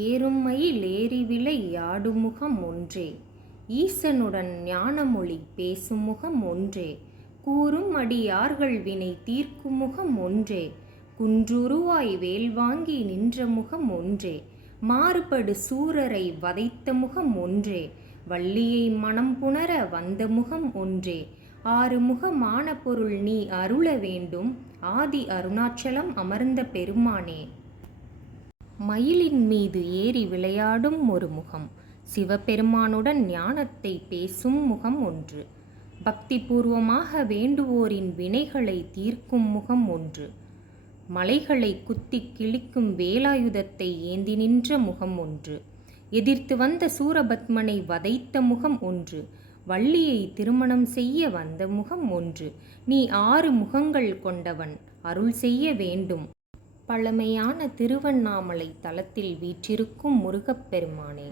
ஏறும்மயில் ஏறிவிளை யாடுமுகம் ஒன்றே, ஈசனுடன் ஞானமொழி பேசுமுகம் ஒன்றே, கூறும் அடியார்கள் வினை தீர்க்குமுகம் ஒன்றே, குன்றுருவாய் வேல்வாங்கி நின்ற முகம் ஒன்றே, மாறுபடு சூரரை வதைத்த முகம் ஒன்றே, வள்ளியை மனம் புணர வந்த முகம் ஒன்றே, ஆறுமுகமான பொருள் நீ அருள வேண்டும், ஆதி அருணாச்சலம் அமர்ந்த பெருமானே. மயிலின் மீது ஏறி விளையாடும் ஒரு முகம், சிவபெருமானுடன் ஞானத்தை பேசும் முகம் ஒன்று, பக்தி பூர்வமாக வேண்டுவோரின் வினைகளை தீர்க்கும் முகம் ஒன்று, மலைகளை குத்தி கிழிக்கும் வேலாயுதத்தை ஏந்தி நின்ற முகம் ஒன்று, எதிர்த்து வந்த சூரபத்மனை வதைத்த முகம் ஒன்று, வள்ளியை திருமணம் செய்ய வந்த முகம் ஒன்று, நீ 6 முகங்கள் கொண்டவன், அருள் செய்ய வேண்டும். பழமையான திருவண்ணாமலை தலத்தில் வீற்றிருக்கும் முருகப்பெருமானே.